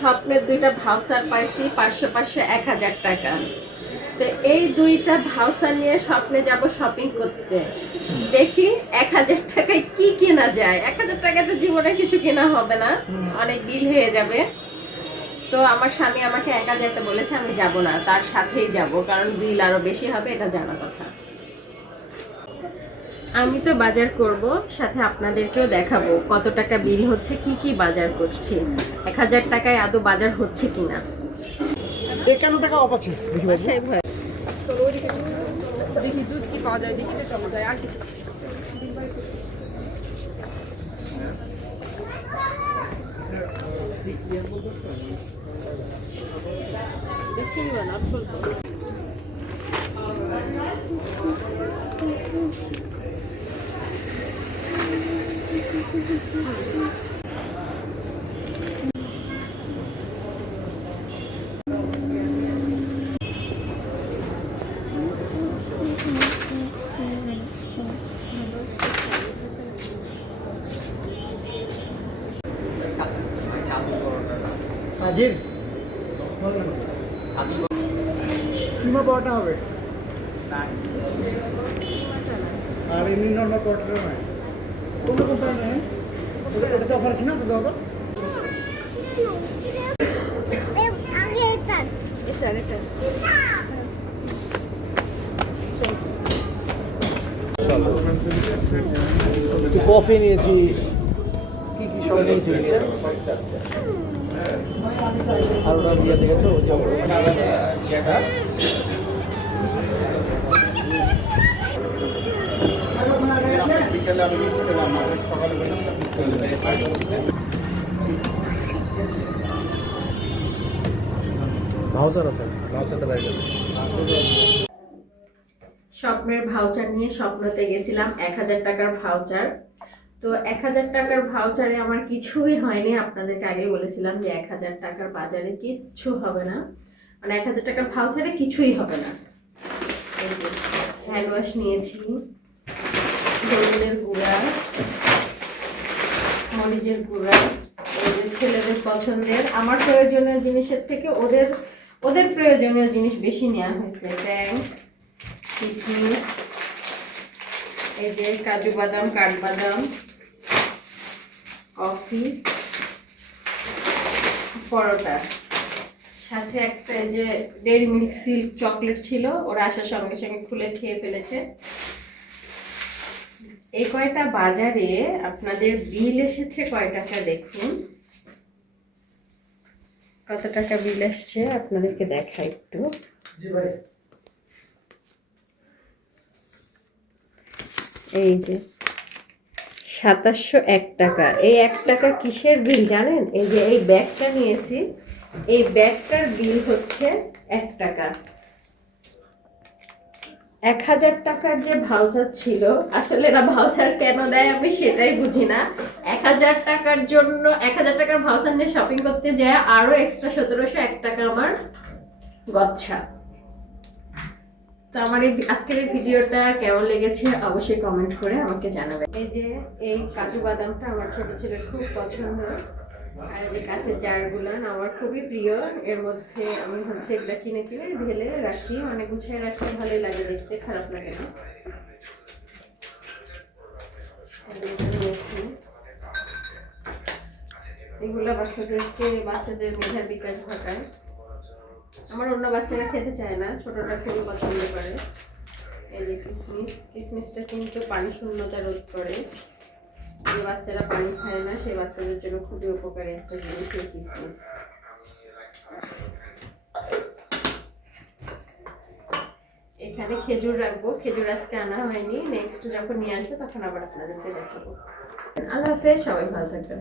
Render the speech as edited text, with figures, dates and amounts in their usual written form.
স্বপ্নের দুইটা ভাউচার পাইছি, 500 1000 টাকা। তো এই দুইটা ভাউচার নিয়ে স্বপ্নে যাব শপিং করতে। দেখি 1000 টাকায় কি কেনা যায়। 1000 টাকায় তো জীবনে কিছু কেনা হবে না, অনেক বিল হয়ে যাবে। তো আমার স্বামী আমাকে একা যেতে বলেছে, আমি যাব না, তার সাথেই যাব, কারণ বিল আরো বেশি হবে, এটা জানা কথা। আমি তো বাজার করব, সাথে আপনাদেরকেও দেখাবো কত টাকা বিল হচ্ছে, কি কি বাজার করছি, 1000 টাকায় আদৌ বাজার হচ্ছে কিনা। 51 টাকা অফ আছে দেখি ভাই। চলো ওইদিকে দেখি জুস কি পাওয়া যায়, দেখি চলো যায় আর কিছু বেশি নিবা না, অল্প অল্প। আজির কিমা পাওয়াটা হবে আর এমনি নর্মাল পাওয়াটা নয়, কোনো কোম্পানি নয়। ওটা অফার আছে না তো দাদা? কফি নিয়েছি, কি কি সব নিয়েছি, আর ওটা দিয়ে দেখেছো বিকেলে আমি মিক্সলাম সকালে ভাউচার আছে, ভাউচারটা বাইরে যাবে। স্বপ্নের ভাউচার নিয়ে স্বপ্নতে গেছিলাম, 1000 টাকার ভাউচার। তো 1000 টাকার ভাউচারে আমার কিছুই হয়নি, আপনাদেরকে আগে বলেছিলাম যে 1000 টাকার বাজারে কিচ্ছু হবে না, মানে 1000 টাকার ভাউচারে কিছুই হবে না। হ্যান্ড ওয়াশ নিয়েছি, হলুদের গুঁড়া, মরিচের গুঁড়া, ওদের ছেলেদের পছন্দের, আমার প্রয়োজনীয় জিনিসের থেকে ওদের ওদের প্রয়োজনীয় জিনিস বেশি নেওয়া হয়েছে। ট্যাং, কিশমিশ, এই যে কাজু বাদাম, কাঠবাদাম, কফি, পরোটা, সাথে একটা এই যে ডেইরি মিল্ক সিল্ক চকলেট ছিল, ওরা আসার সঙ্গে সঙ্গে খুলে খেয়ে ফেলেছে। এই কয়টা বাজারে আপনাদের বিল এসেছে কয় টাকা দেখুন, কত টাকা বিল এসছে আপনাদেরকে দেখাই একটু। এই যে 2701 টাকা। এই 1 টাকা কিসের বিল জানেন? এই যে এই ব্যাগটা নিয়েছি, এই ব্যাগটার বিল হচ্ছে 1 টাকা। 1000 টাকার যে ভাউচার ছিল, আসলে এরা ভাউচার কেন দেয় আমি সেটাই বুঝি না। 1000 টাকার জন্য 1000 টাকার ভাউচার নিয়ে শপিং করতে যায় আরো এক্সট্রা 1701 টাকা আমার গচ্ছা। তো আমার এই আজকের এই ভিডিওটা কেমন লেগেছে অবশ্যই কমেন্ট করে আমাকে জানাবেন। এই যে এই কাজু বাদামটা আমার ছোট ছেলের খুব পছন্দ, আর এই যে কাঁচের জারগুলো আমার খুবই প্রিয়। এর মধ্যে আমি হচ্ছে এগুলা কিনে কিনে ঢেলে রাখি, মানে গুছিয়ে রাখতে ভালোই লাগে দেখতে, খারাপ লাগে না। এগুলা বাচ্চাদের মেধার বিকাশ ঘটায়। আমার অন্য বাচ্চারা খেতে চায় না, ছোটটা খুবই পছন্দ করে। এই যে কিশমিশটা কিন্তু পানি শূন্যতা রোধ করে, যে বাচ্চারা পানি খায় না সেই বাচ্চাদের জন্য খুবই উপকারী একটা জিনিস এই কিশমিশ। এখানে খেজুর রাখবো, খেজুর আজকে আনা হয়নি, নেক্সট যখন নিয়ে আসবো তখন আবার আপনাদেরকে দেখাবো। আল্লাহ হাফেজ, সবাই ভালো থাকবেন।